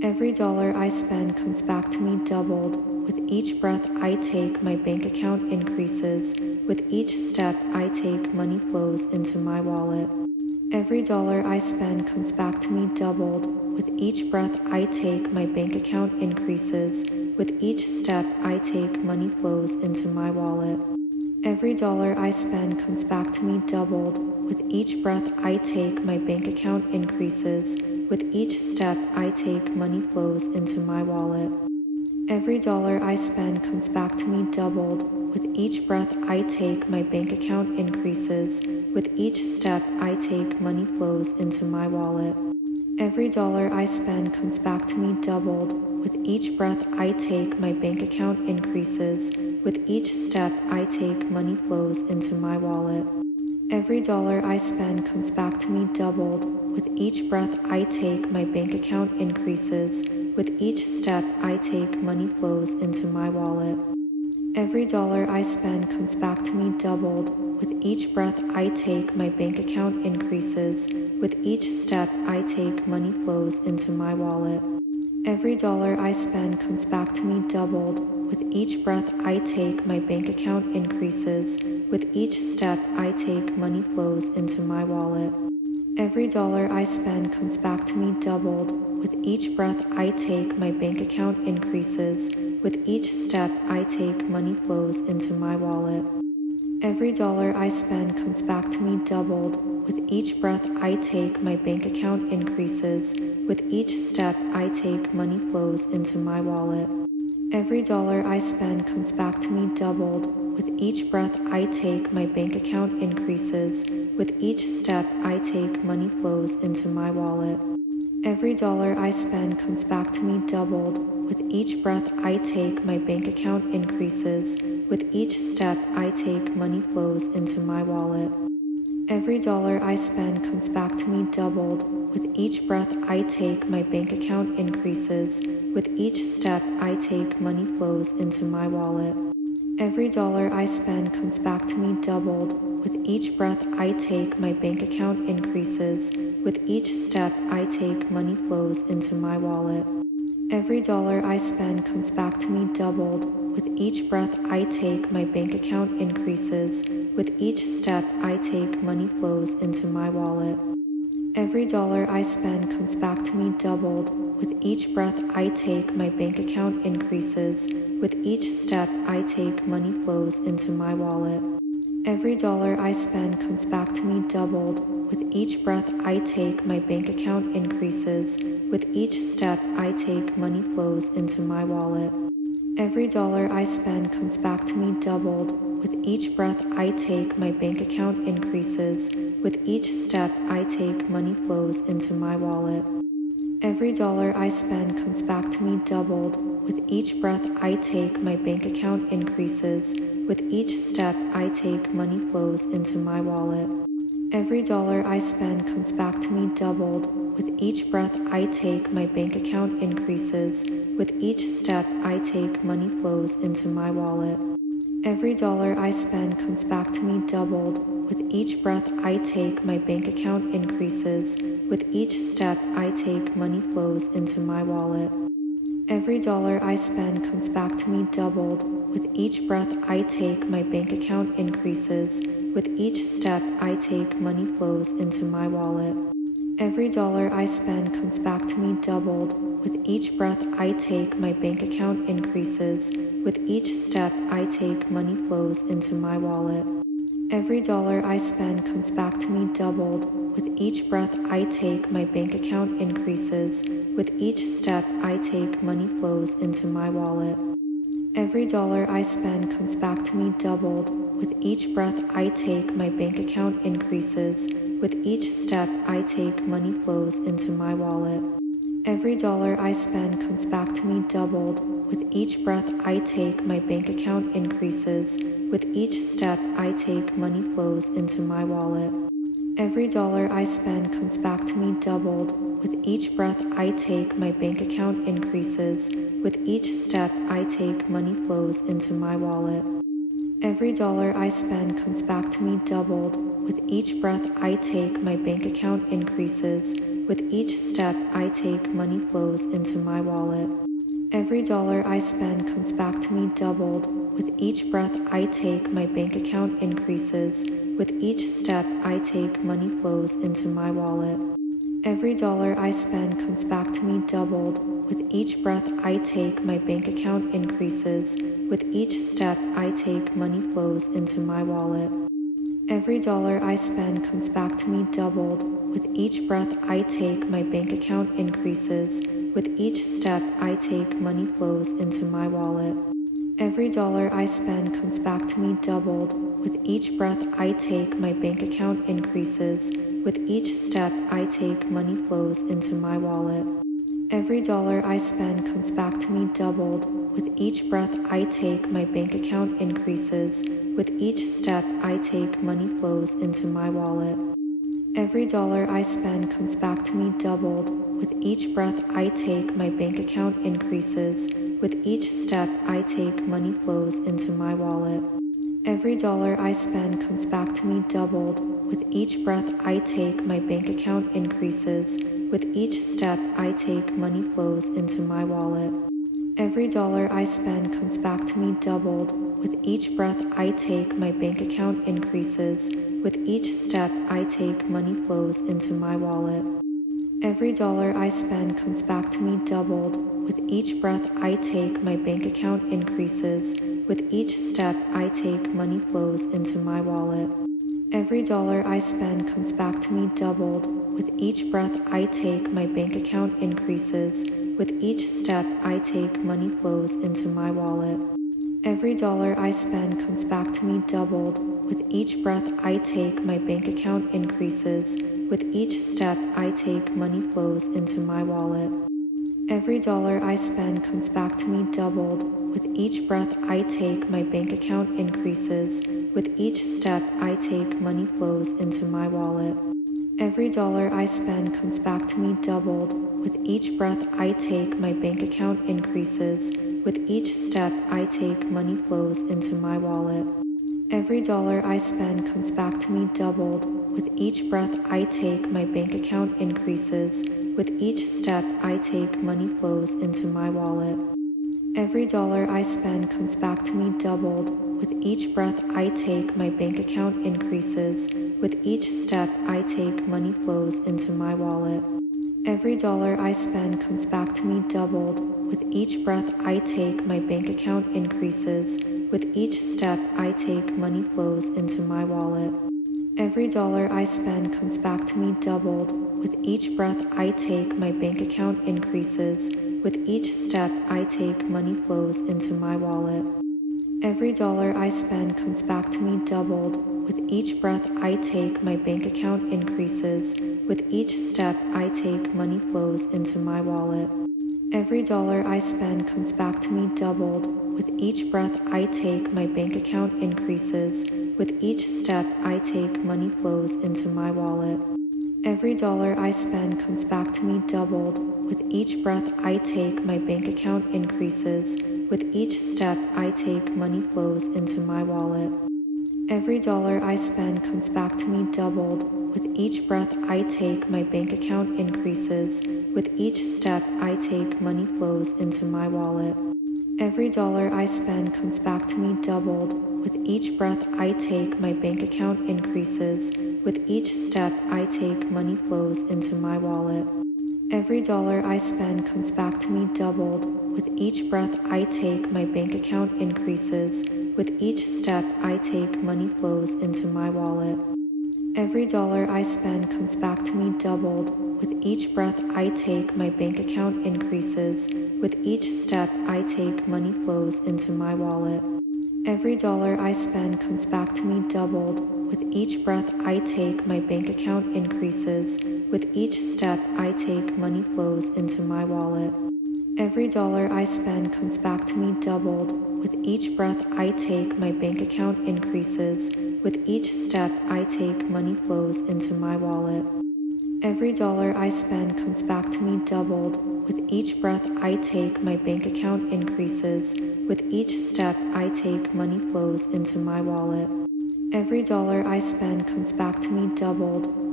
Every dollar I spend comes back to me doubled. With each breath I take, my bank account increases. With each step I take, money flows into my wallet. Every dollar I spend comes back to me doubled. With each breath I take, my bank account increases. With each step I take, money flows into my wallet. Every dollar I spend comes back to me doubled. With each breath I take, my bank account increases. With each step I take, money flows into my wallet. Every dollar I spend comes back to me doubled. With each breath I take, my bank account increases. With each step I take, money flows into my wallet. Every dollar I spend comes back to me doubled. With each breath I take, my bank account increases. With each step I take, money flows into my wallet. Every dollar I spend comes back to me doubled. With each breath I take, my bank account increases. With each step I take, money flows into my wallet. Every dollar I spend comes back to me doubled. With each breath I take, my bank account increases. With each step I take, money flows into my wallet. Every dollar I spend comes back to me doubled. With each breath I take, my bank account increases. With each step I take, money flows into my wallet. Every dollar I spend comes back to me doubled. With each breath I take, my bank account increases. With each step I take, money flows into my wallet. Every dollar I spend comes back to me doubled. With each breath I take, my bank account increases. With each step I take, money flows into my wallet. Every dollar I spend comes back to me doubled. With each breath I take, my bank account increases. With each step I take, money flows into my wallet. Every dollar I spend comes back to me doubled. With each breath I take, my bank account increases. With each step I take, money flows into my wallet. Every dollar I spend comes back to me doubled. With each breath I take, my bank account increases. With each step I take, money flows into my wallet. Every dollar I spend comes back to me doubled. With each breath I take, my bank account increases. With each step I take, money flows into my wallet. Every dollar I spend comes back to me doubled. With each breath I take, my bank account increases. With each step I take, money flows into my wallet. Every dollar I spend comes back to me doubled. With each breath I take, my bank account increases. With each step I take, money flows into my wallet. Every dollar I spend comes back to me doubled. With each breath I take, my bank account increases. With each step I take, money flows into my wallet. Every dollar I spend comes back to me doubled. With each breath I take, my bank account increases. With each step I take, money flows into my wallet. Every dollar I spend comes back to me doubled. With each breath I take, my bank account increases. With each step I take, money flows into my wallet. Every dollar I spend comes back to me doubled. With each breath I take, my bank account increases. With each step I take, money flows into my wallet. Every dollar I spend comes back to me doubled. With each breath I take, my bank account increases. With each step I take, money flows into my wallet. Every dollar I spend comes back to me doubled. With each breath I take, my bank account increases. With each step I take, money flows into my wallet. Every dollar I spend comes back to me doubled. With each breath I take, my bank account increases. With each step I take, money flows into my wallet. Every dollar I spend comes back to me doubled. With each breath I take, my bank account increases. With each step I take, money flows into my wallet. Every dollar I spend comes back to me doubled. With each breath I take, my bank account increases. With each step I take, money flows into my wallet. Every dollar I spend comes back to me doubled. With each breath I take, my bank account increases. With each step I take, money flows into my wallet. Every dollar I spend comes back to me doubled. With each breath I take, my bank account increases. With each step I take, money flows into my wallet. Every dollar I spend comes back to me doubled. With each breath I take, my bank account increases. With each step I take, money flows into my wallet. Every dollar I spend comes back to me doubled. With each breath I take, my bank account increases. With each step I take, money flows into my wallet. Every dollar I spend comes back to me doubled. With each breath I take, my bank account increases. With each step I take, money flows into my wallet. Every dollar I spend comes back to me doubled. With each breath I take, my bank account increases. With each step I take, money flows into my wallet. Every dollar I spend comes back to me doubled. With each breath I take, my bank account increases. With each step I take, money flows into my wallet. Every dollar I spend comes back to me doubled. With each breath I take, my bank account increases. With each step I take, money flows into my wallet. Every dollar I spend comes back to me doubled. With each breath I take, my bank account increases. With each step I take, money flows into my wallet. Every dollar I spend comes back to me doubled. With each breath I take, my bank account increases. With each step I take, money flows into my wallet. Every dollar I spend comes back to me doubled. With each breath I take, my bank account increases. With each step I take, money flows into my wallet. Every dollar I spend comes back to me doubled. With each breath I take, my bank account increases. With each step I take, money flows into my wallet. Every dollar I spend comes back to me doubled. With each breath I take, my bank account increases. With each step I take, money flows into my wallet. Every dollar I spend comes back to me doubled. With each breath I take, my bank account increases. With each step I take, money flows into my wallet. Every dollar I spend comes back to me doubled. With each breath I take, my bank account increases. With each step I take, money flows into my wallet. Every dollar I spend comes back to me doubled. With each breath I take, my bank account increases. With each step I take, money flows into my wallet. Every dollar I spend comes back to me doubled. With each breath I take, my bank account increases. With each step I take, money flows into my wallet. Every dollar I spend comes back to me doubled. With each breath I take, my bank account increases. With each step I take, money flows into my wallet. Every dollar I spend comes back to me doubled. With each breath I take, my bank account increases. With each step I take, money flows into my wallet. Every dollar I spend comes back to me doubled. With each breath I take, my bank account increases. With each step I take, money flows into my wallet. Every dollar I spend comes back to me doubled. With each breath I take, my bank account increases. With each step I take, money flows into my wallet. Every dollar I spend comes back to me doubled. With each breath I take, my bank account increases. With each step I take, money flows into my wallet. Every dollar I spend comes back to me doubled. With each breath I take, my bank account increases. With each step I take, money flows into my wallet. Every dollar I spend comes back to me doubled. With each breath I take, my bank account increases. With each step I take, money flows into my wallet. Every dollar I spend comes back to me doubled. With each breath I take, my bank account increases. With each step I take, money flows into my wallet. Every dollar I spend comes back to me doubled. With each breath I take, my bank account increases. With each step I take, money flows into my wallet. Every dollar I spend comes back to me doubled. With each breath I take, my bank account increases. With each step I take, money flows into my wallet. Every dollar I spend comes back to me doubled. With each breath I take, my bank account increases. With each step I take, money flows into my wallet. Every dollar I spend comes back to me doubled. With each breath I take, my bank account increases. With each step I take, money flows into my wallet. Every dollar I spend comes back to me doubled. With each breath I take, my bank account increases. With each step I take, money flows into my wallet. Every dollar I spend comes back to me doubled.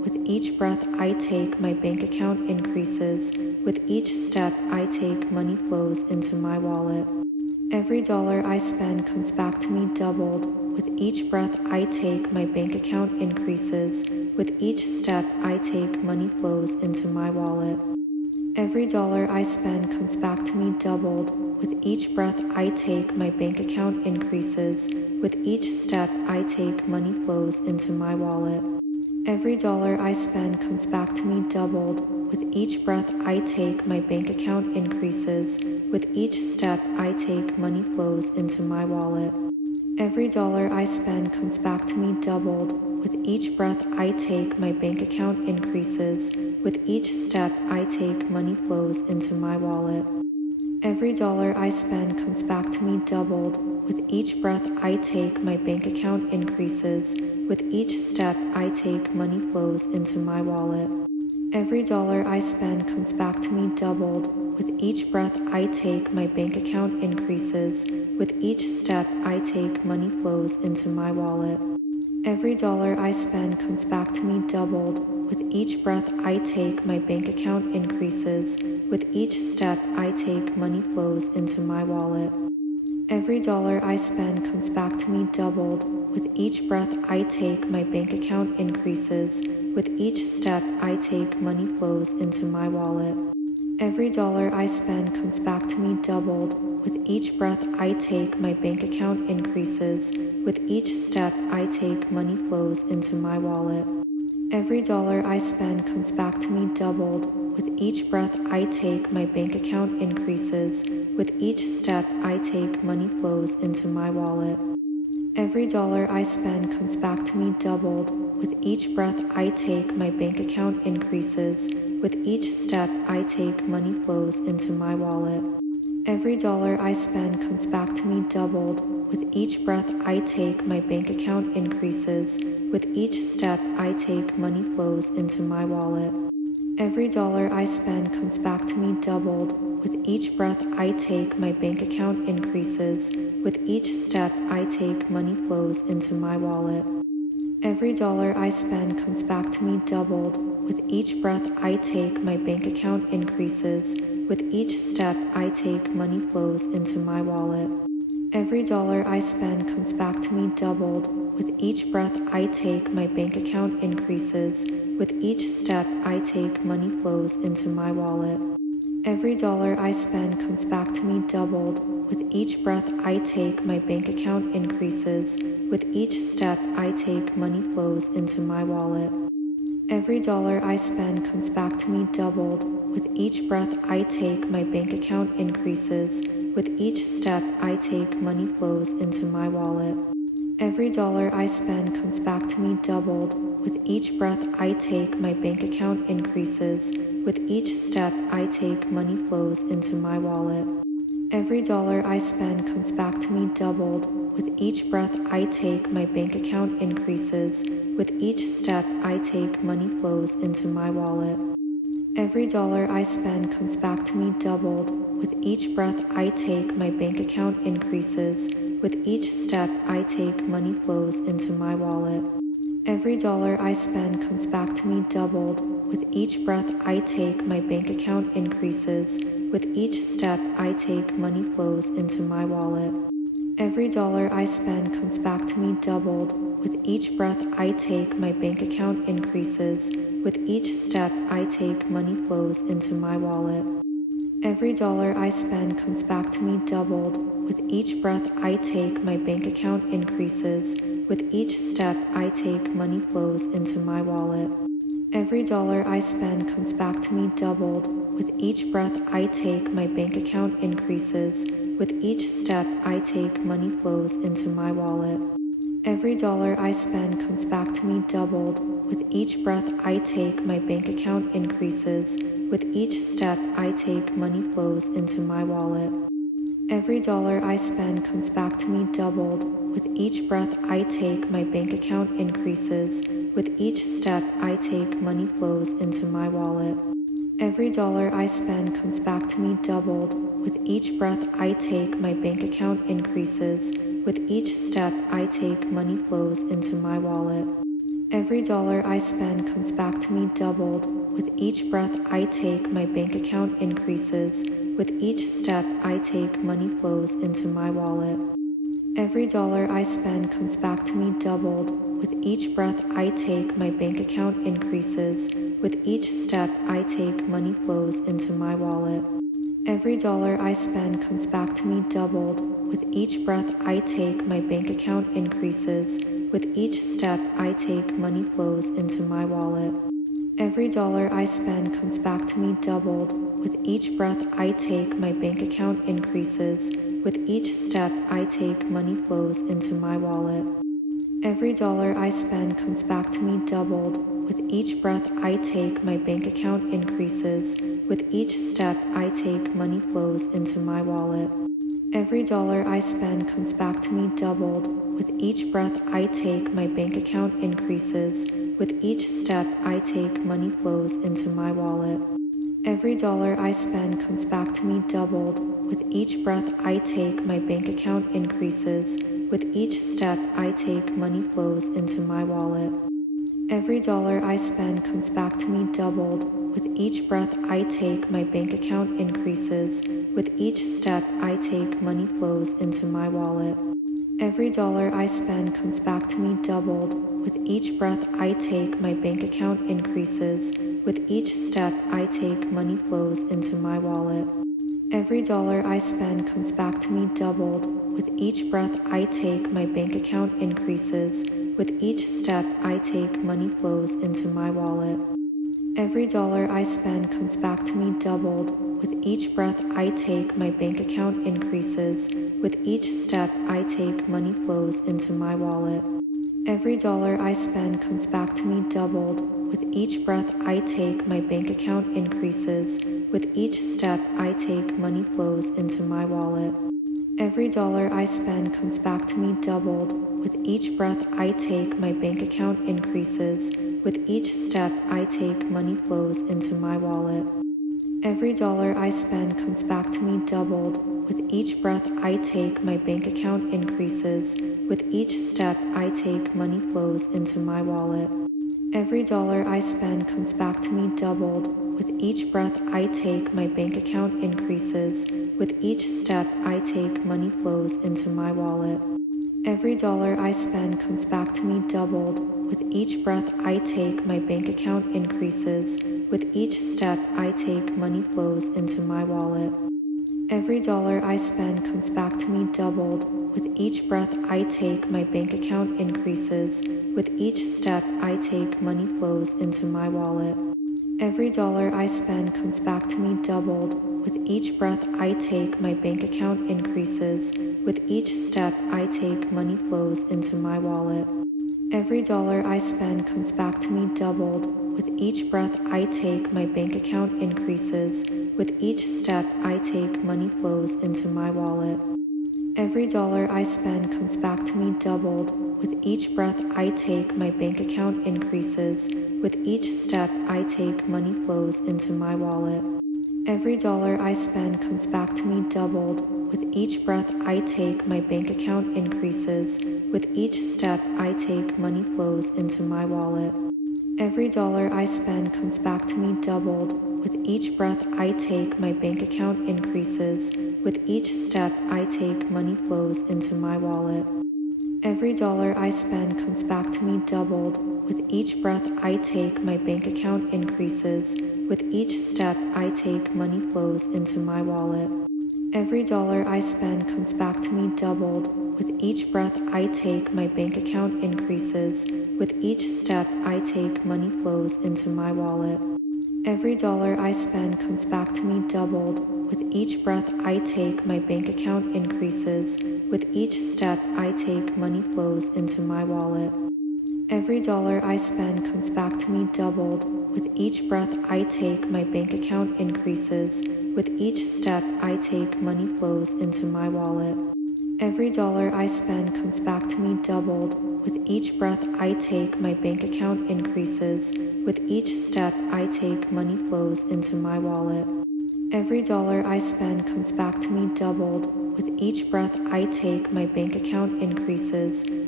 With each breath I take, my bank account increases. With each step I take, money flows into my wallet. Every dollar I spend comes back to me doubled. With each breath I take, my bank account increases. With each step I take, money flows into my wallet. Every dollar I spend comes back to me doubled. With each breath I take, my bank account increases. With each step I take, money flows into my wallet. Every dollar I spend comes back to me doubled. With each breath I take, my bank account increases. With each step I take, money flows into my wallet. Every dollar I spend comes back to me doubled. With each breath I take, my bank account increases. With each step I take, money flows into my wallet. Every dollar I spend comes back to me doubled. With each breath I take, my bank account increases. With each step I take, money flows into my wallet. Every dollar I spend comes back to me doubled. With each breath I take, my bank account increases. With each step I take, money flows into my wallet. Every dollar I spend comes back to me doubled. With each breath I take, my bank account increases. With each step I take, money flows into my wallet. Every dollar I spend comes back to me doubled. With each breath I take, my bank account increases. With each step I take, money flows into my wallet. Every dollar I spend comes back to me doubled. With each breath I take, my bank account increases. With each step I take, money flows into my wallet. Every dollar I spend comes back to me doubled. With each breath I take, my bank account increases. With each step I take, money flows into my wallet. Every dollar I spend comes back to me doubled. With each breath I take, my bank account increases. With each step I take, money flows into my wallet. Every dollar I spend comes back to me doubled. With each breath I take, my bank account increases. With each step I take, money flows into my wallet. Every dollar I spend comes back to me doubled. With each breath I take, my bank account increases. With each step I take, money flows into my wallet. Every dollar I spend comes back to me doubled. With each breath I take, my bank account increases. With each step I take, money flows into my wallet. Every dollar I spend comes back to me doubled. With each breath I take, my bank account increases. With each step I take, money flows into my wallet. Every dollar I spend comes back to me doubled. With each breath I take, my bank account increases. With each step I take, money flows into my wallet. Every dollar I spend comes back to me doubled. With each breath I take, my bank account increases. With each step I take, money flows into my wallet. Every dollar I spend comes back to me doubled. With each breath I take, my bank account increases. With each step I take, money flows into my wallet. Every dollar I spend comes back to me doubled. With each breath I take, my bank account increases. With each step I take, money flows into my wallet. Every dollar I spend comes back to me doubled. With each breath I take, my bank account increases. With each step I take, money flows into my wallet. Every dollar I spend comes back to me doubled. With each breath I take, my bank account increases. With each step I take, money flows into my wallet. Every dollar I spend comes back to me doubled. With each breath I take, my bank account increases. With each step I take, money flows into my wallet. Every dollar I spend comes back to me doubled. With each breath I take, my bank account increases. With each step I take, money flows into my wallet. Every dollar I spend comes back to me doubled. With each breath I take, my bank account increases. With each step I take, money flows into my wallet. Every dollar I spend comes back to me doubled. With each breath I take, my bank account increases. With each step I take, money flows into my wallet. Every dollar I spend comes back to me doubled. With each breath I take, my bank account increases. With each step I take, money flows into my wallet. Every dollar I spend comes back to me doubled. With each breath I take, my bank account increases. With each step I take, money flows into my wallet. Every dollar I spend comes back to me doubled. With each breath I take, my bank account increases. With each step I take, money flows into my wallet. Every dollar I spend comes back to me doubled. With each breath I take, my bank account increases. With each step I take, money flows into my wallet. Every dollar I spend comes back to me doubled. With each breath I take, my bank account increases. With each step I take, money flows into my wallet. Every dollar I spend comes back to me doubled. With each breath I take, my bank account increases. With each step I take, money flows into my wallet. Every dollar I spend comes back to me doubled. With each breath I take, my bank account increases. With each step I take, money flows into my wallet. Every dollar I spend comes back to me doubled. With each breath I take, my bank account increases. With each step I take, money flows into my wallet. Every dollar I spend comes back to me doubled. With each breath I take, my bank account increases. With each step I take, money flows into my wallet. Every dollar I spend comes back to me doubled. With each breath I take, my bank account increases. With each step I take, money flows into my wallet. Every dollar I spend comes back to me doubled. With each breath I take, my bank account increases. With each step I take, money flows into my wallet. Every dollar I spend comes back to me doubled. With each breath I take, my bank account increases. With each step I take, money flows into my wallet. Every dollar I spend comes back to me doubled. With each breath I take, my bank account increases. With each step I take, money flows into my wallet. Every dollar I spend comes back to me doubled. With each breath I take, my bank account increases. With each step I take, money flows into my wallet. Every dollar I spend comes back to me doubled. With each breath I take, my bank account increases. With each step I take, money flows into my wallet. Every dollar I spend comes back to me doubled. With each breath I take, my bank account increases. With each step I take, money flows into my wallet. Every dollar I spend comes back to me doubled. With each breath I take, my bank account increases. With each step I take, money flows into my wallet. Every dollar I spend comes back to me doubled. With each breath I take, my bank account increases. With each step I take, money flows into my wallet. Every dollar I spend comes back to me doubled. With each breath I take, my bank account increases. With each step I take, money flows into my wallet. Every dollar I spend comes back to me doubled. With each breath I take, my bank account increases. With each step I take, money flows into my wallet. Every dollar I spend comes back to me doubled. With each breath I take, my bank account increases. With each step I take, money flows into my wallet. Every dollar I spend comes back to me doubled. With each breath I take, my bank account increases. With each step I take, money flows into my wallet. Every dollar I spend comes back to me doubled. With each breath I take, my bank account increases. With each step I take, money flows into my wallet. Every dollar I spend comes back to me doubled. With each breath I take, my bank account increases. With each step I take, money flows into my wallet. Every dollar I spend comes back to me doubled. With each breath I take, my bank account increases. With each step I take, money flows into my wallet. Every dollar I spend comes back to me doubled. With each breath I take, my bank account increases. With each step I take, money flows into my wallet. Every dollar I spend comes back to me doubled. With each breath I take, my bank account increases. With each step I take, money flows into my wallet. Every dollar I spend comes back to me doubled. With each breath I take, my bank account increases. With each step I take, money flows into my wallet. Every dollar I spend comes back to me doubled. With each breath I take, my bank account increases. With each step I take, money flows into my wallet. Every dollar I spend comes back to me doubled. With each breath I take, my bank account increases.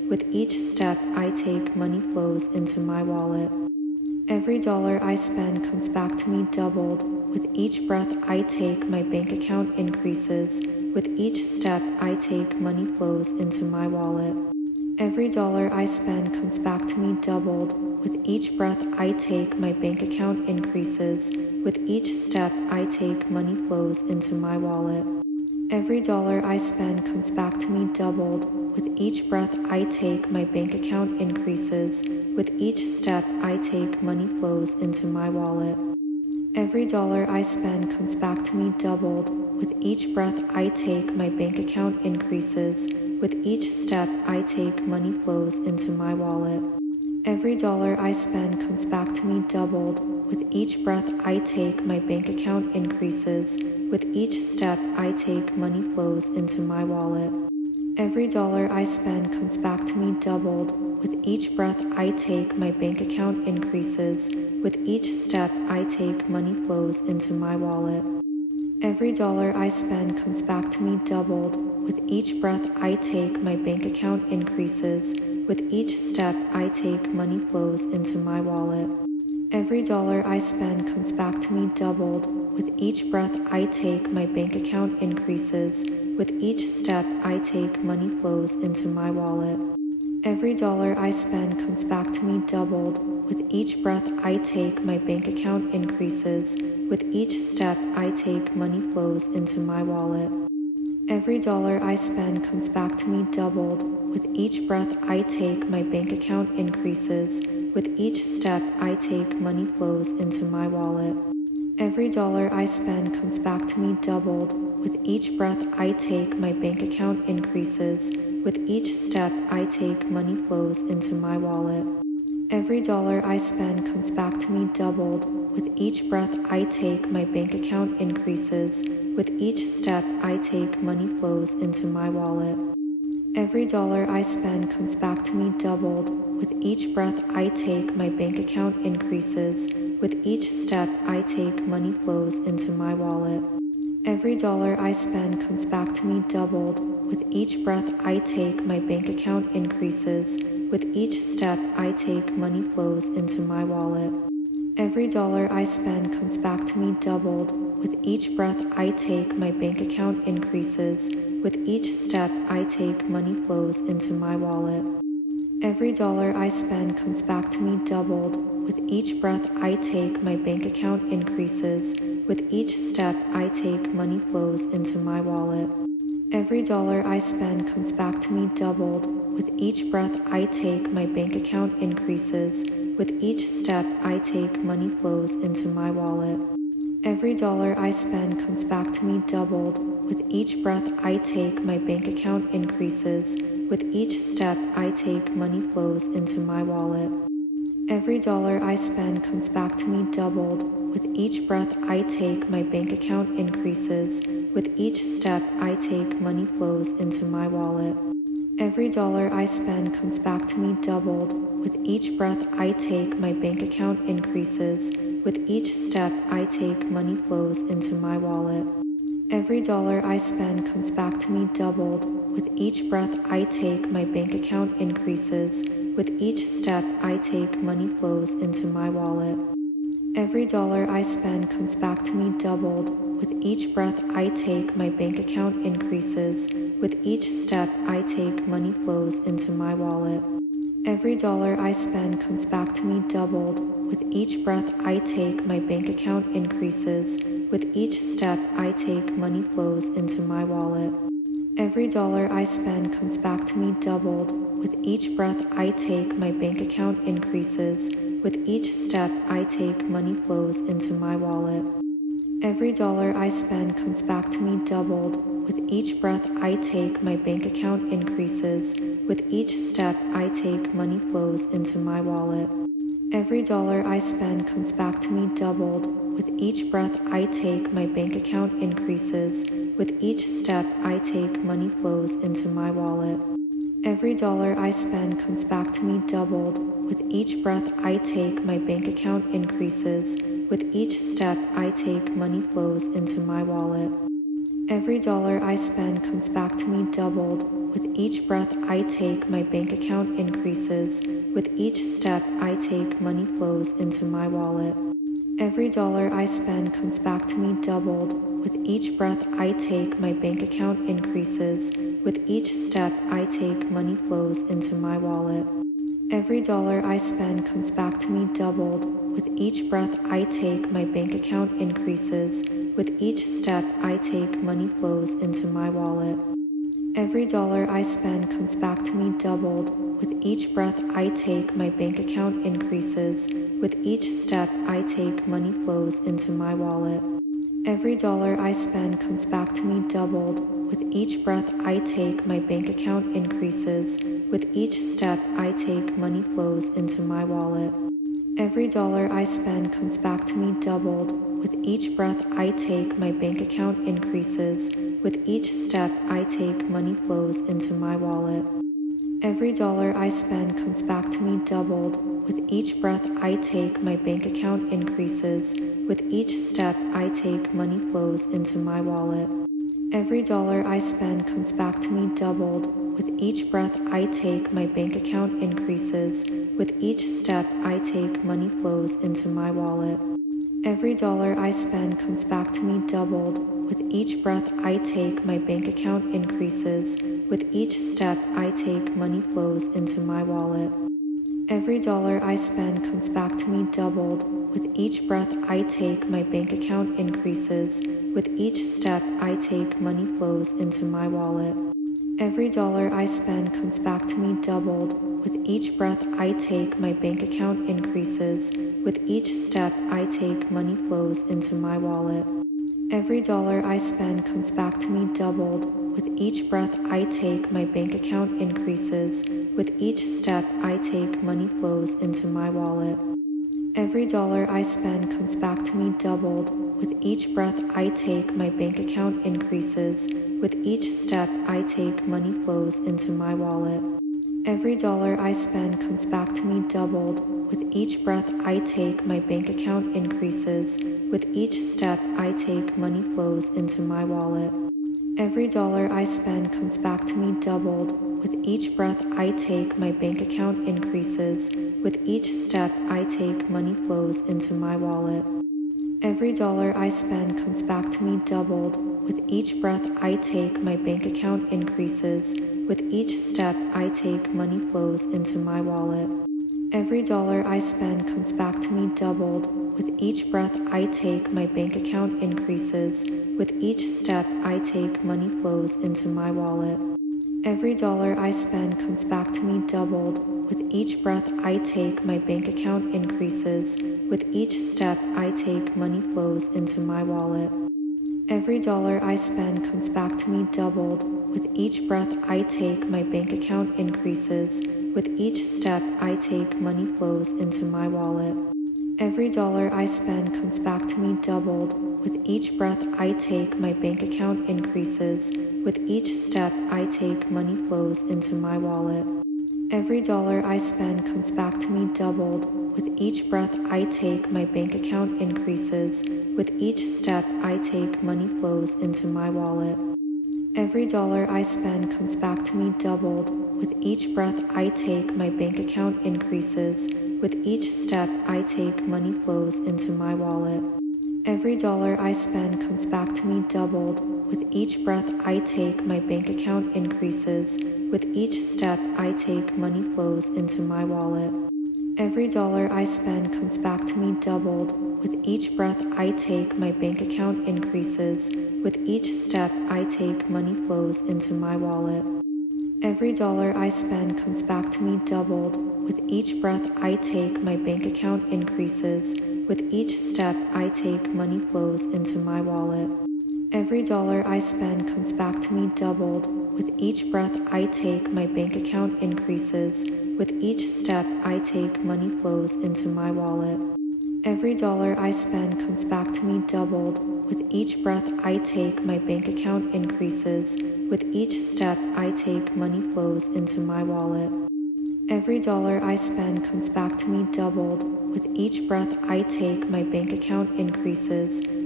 With each step I take, money flows into my wallet. Every dollar I spend comes back to me doubled. With each breath I take, my bank account increases. With each step I take, money flows into my wallet. Every dollar I spend comes back to me doubled. With each breath I take, my bank account increases. With each step I take, money flows into my wallet. Every dollar I spend comes back to me doubled. With each breath I take, my bank account increases. With each step I take, money flows into my wallet. Every dollar I spend comes back to me doubled. With each breath I take, my bank account increases. With each step I take, money flows into my wallet. Every dollar I spend comes back to me doubled. With each breath I take, my bank account increases. With each step I take, money flows into my wallet. Every dollar I spend comes back to me doubled. With each breath I take, my bank account increases. With each step I take, money flows into my wallet. Every dollar I spend comes back to me doubled. With each breath I take, my bank account increases. With each step I take, money flows into my wallet. Every dollar I spend comes back to me doubled. With each breath I take, my bank account increases. With each step I take, money flows into my wallet. Every dollar I spend comes back to me doubled. With each breath I take, my bank account increases. With each step I take, money flows into my wallet. Every dollar I spend comes back to me doubled. With each breath I take, my bank account increases. With each step I take, money flows into my wallet. Every dollar I spend comes back to me doubled. With each breath I take, my bank account increases. With each step I take, money flows into my wallet. Every dollar I spend comes back to me doubled. With each breath I take, my bank account increases. With each step I take, money flows into my wallet. Every dollar I spend comes back to me doubled. With each breath I take, my bank account increases. With each step I take, money flows into my wallet. Every dollar I spend comes back to me doubled. With each breath I take, my bank account increases. With each step I take, money flows into my wallet. Every dollar I spend comes back to me doubled. With each breath I take, my bank account increases. With each step I take, money flows into my wallet. Every dollar I spend comes back to me doubled. With each breath I take, my bank account increases. With each step I take, money flows into my wallet. Every dollar I spend comes back to me doubled. With each breath I take, my bank account increases. With each step I take, money flows into my wallet. Every dollar I spend comes back to me doubled. With each breath I take, my bank account increases. With each step I take, money flows into my wallet. Every dollar I spend comes back to me doubled. With each breath I take, my bank account increases. With each step I take, money flows into my wallet. Every dollar I spend comes back to me doubled. With each breath I take, my bank account increases. With each step I take, money flows into my wallet. Every dollar I spend comes back to me doubled. With each breath I take, my bank account increases. With each step I take, money flows into my wallet. Every dollar I spend comes back to me doubled. With each breath I take, my bank account increases. With each step I take, money flows into my wallet. Every dollar I spend comes back to me doubled. With each breath I take, my bank account increases. With each step I take, money flows into my wallet. Every dollar I spend comes back to me doubled. With each breath I take, my bank account increases. With each step I take, money flows into my wallet. Every dollar I spend comes back to me doubled. With each breath I take, my bank account increases. With each step I take, money flows into my wallet. Every dollar I spend comes back to me doubled. With each breath I take, my bank account increases. With each step I take, money flows into my wallet. Every dollar I spend comes back to me doubled. With each breath I take, my bank account increases. With each step I take, money flows into my wallet. Every dollar I spend comes back to me doubled. With each breath I take, my bank account increases. With each step I take, money flows into my wallet. Every dollar I spend comes back to me doubled. With each breath I take, my bank account increases. With each step I take, money flows into my wallet. Every dollar I spend comes back to me doubled. With each breath I take, my bank account increases. With each step I take, money flows into my wallet. Every dollar I spend comes back to me doubled. With each breath I take, my bank account increases. With each step I take, money flows into my wallet. Every dollar I spend comes back to me doubled. With each breath I take, my bank account increases. With each step I take, money flows into my wallet. Every dollar I spend comes back to me doubled. With each breath I take, my bank account increases. With each step I take, money flows into my wallet. Every dollar I spend comes back to me doubled. With each breath I take, my bank account increases. With each step I take, money flows into my wallet. Every dollar I spend comes back to me doubled. With each breath I take, my bank account increases. With each step I take, money flows into my wallet. Every dollar I spend comes back to me doubled. With each breath I take, my bank account increases. With each step I take, money flows into my wallet. Every dollar I spend comes back to me doubled. With each breath I take, my bank account increases. With each step I take, money flows into my wallet. Every dollar I spend comes back to me doubled. With each breath I take, my bank account increases. With each step I take, money flows into my wallet. Every dollar I spend comes back to me doubled. With each breath I take, my bank account increases. With each step I take, money flows into my wallet. Every dollar I spend comes back to me doubled. With each breath I take, my bank account increases. With each step I take, money flows into my wallet. Every dollar I spend comes back to me doubled. With each breath I take, my bank account increases. With each step I take, money flows into my wallet. Every dollar I spend comes back to me doubled. With each breath I take, my bank account increases. With each step I take, money flows into my wallet. Every dollar I spend comes back to me doubled. With each breath I take, my bank account increases. With each step I take, money flows into my wallet. Every dollar I spend comes back to me doubled. With each breath I take, my bank account increases. With each step I take, money flows into my wallet. Every dollar I spend comes back to me doubled. With each breath I take, my bank account increases. With each step I take, money flows into my wallet. Every dollar I spend comes back to me doubled. With each breath I take, my bank account increases. With each step I take, money flows into my wallet. Every dollar I spend comes back to me doubled. With each breath I take, my bank account increases. With each step I take, money flows into my wallet. Every dollar I spend comes back to me doubled. With each breath I take, my bank account increases. With each step I take, money flows into my wallet. Every dollar I spend comes back to me doubled. With each breath I take, my bank account increases. With each step I take, money flows into my wallet. Every dollar I spend comes back to me doubled. With each breath I take, my bank account increases. With each step I take, money flows into my wallet. Every dollar I spend comes back to me doubled. With each breath I take, my bank account increases. With each step I take, money flows into my wallet. Every dollar I spend comes back to me doubled. With each breath I take, my bank account increases. With each step I take, money flows into my wallet. Every dollar I spend comes back to me doubled. With each breath I take, my bank account increases. With each step I take, money flows into my wallet. Every dollar I spend comes back to me doubled. With each breath I take, my bank account increases. With each step I take, money flows into my wallet. Every dollar I spend comes back to me doubled. With each breath I take, my bank account increases.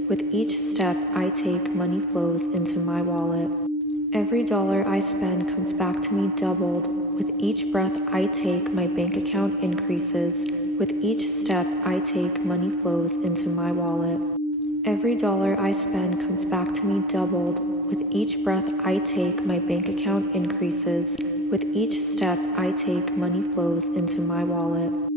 With each step I take, money flows into my wallet. Every dollar I spend comes back to me doubled. With each breath I take, my bank account increases. With each step I take, money flows into my wallet. Every dollar I spend comes back to me doubled. With each breath I take, my bank account increases. With each step I take, money flows into my wallet.